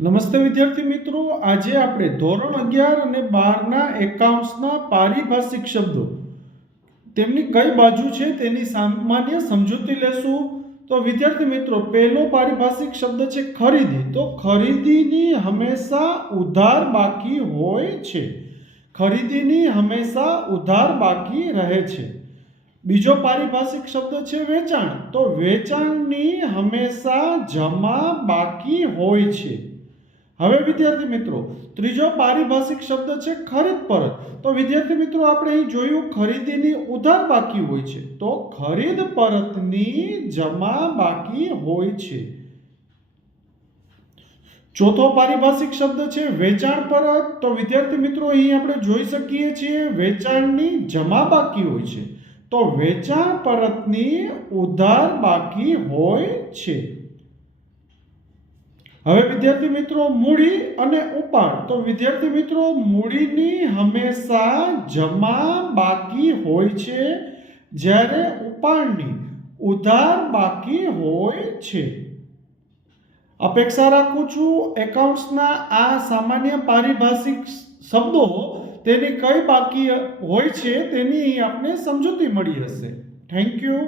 નમસ્તે વિદ્યાર્થી મિત્રો, આજે આપણે ધોરણ 11 અને 12ના એકાઉન્ટ્સના પારિભાષિક શબ્દો તેમની કઈ બાજુ છે તેની સામાન્ય સમજૂતી લેશું. તો વિદ્યાર્થી મિત્રો, પહેલો પારિભાષિક શબ્દ છે ખરીદી. તો ખરીદીની હંમેશા ઉધાર બાકી હોય છે. ખરીદીની હંમેશા ઉધાર બાકી રહે છે. બીજો પારિભાષિક શબ્દ છે વેચાણ. તો વેચાણની હંમેશા જમા બાકી હોય છે. હવે વિદ્યાર્થી મિત્રો, ત્રીજો પારિભાષિક શબ્દ છે ખરીદ પરત. તો વિદ્યાર્થી મિત્રો, આપણે અહીં જોયું ખરીદીની ઉધાર બાકી હોય છે, તો ખરીદ પરતની જમા બાકી હોય છે. ચોથો પારિભાષિક શબ્દ છે વેચાણ પરત. તો વિદ્યાર્થી મિત્રો, અહીં આપણે જોઈ શકીએ છીએ વેચાણની જમા બાકી હોય છે, તો વેચાણ પરતની ઉધાર બાકી હોય છે. હવે વિદ્યાર્થી મિત્રો, મૂડી અને ઉપાડ. તો વિદ્યાર્થી મિત્રો, મૂડીની હંમેશા જમા બાકી હોય છે, જ્યારે ઉપાડની ઉધાર બાકી હોય છે. અપેક્ષા રાખું છું એકાઉન્ટ્સના આ સામાન્ય પારિભાષિક શબ્દો તેની કઈ બાકી હોય છે તેની આપણે સમજૂતી મળી હશે. Thank you.